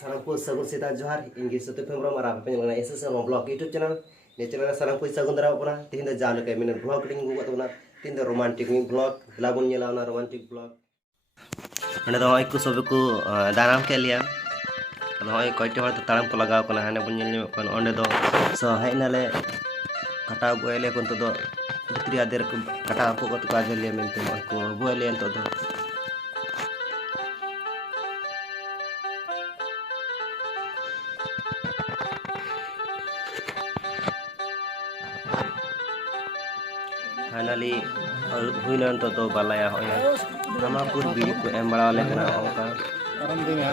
Salamku sagun sita johar inggi satu pemrom arah penyelenggara SSL blog YouTube channel. Di channel salamku sagun darah puna tinda jalan kayak minat blog ring gua tuh na tinda romantic blog lagun nyela na romantic blog. Anda tahu aku sobeku dalam kalian. Kalau aku kau itu harus talam pelagau kena hanya punya ni kan anda tu so hai nale kata gue le kon tu do putri ader kata aku kau tu kajar le mente aku gue le ento tu. Finally, huinan to balaya hoya. Nama pun biri ko embara le kena ongka. Karam din ya.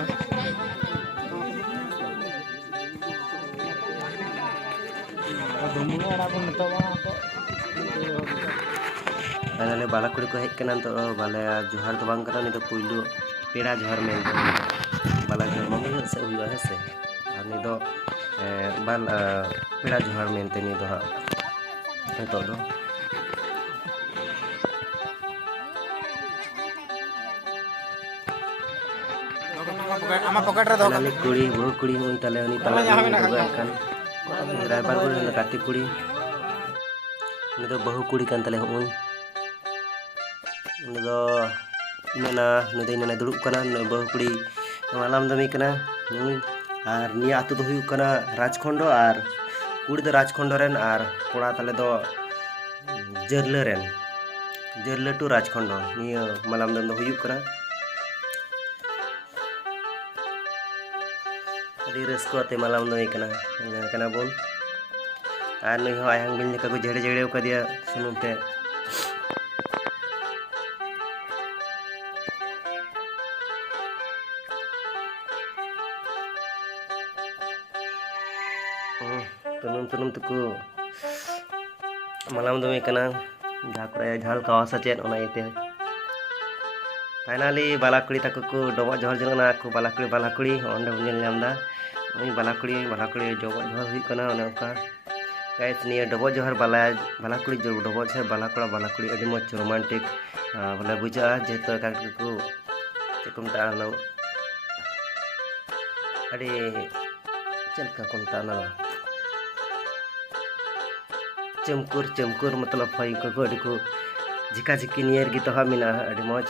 Finally bala kuri ko hek kena to balaya johar to bang kena ni to puilu pera johar men. Bala johar mami se huiwa hese. Ani do bal pera johar men te ni do ha. Eto do. Ama pocket re do Finally kuri boh kuri mun tale ani tala juga kan. Driver ko na kati kuri. Ini do bahu kuri kan tale hun. Ini do nana duduk kana bahu kuri malam dami kana. Ar niya atu do huyuk kana Rajkhondo ar kuri do Rajkhondo ren ar kora tale do Jerle ren. Jerle to Rajkhondo niya malam dam do huyuk kana. Adi resko te malam noi kana kana bon ar noi ho ayang bin ka ko jede jede ka dia sunum te tunum tuku malam doi kana jakure jhal kawa sachet ona ite finally balakuri takuku dobo johor jengna aku balakuri onde nyel nyamda oi balakuri dobo johor hui kana ona ka guys niya dobo johor balakuri dobo johor balakuri adi moch romantic bola buja jeto kakuku cekum ta no adi chelka kum ta na चमकुर मतलब भाई को झिका झिकी near गीत मिना अड़ी मज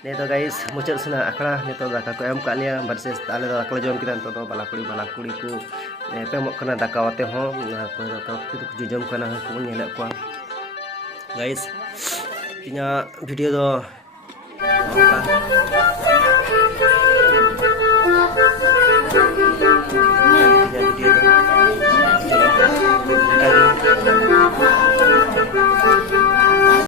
ने तो guys मुचाद सेना आखड़ा ने तो दाका को एम कालिया वर्सेस ताले तो आखला जम किदा तो बालाकुड़ी को पेमक कना दाका वाते हो को तो जुजम कना को नेले को गाइस तिना वीडियो दो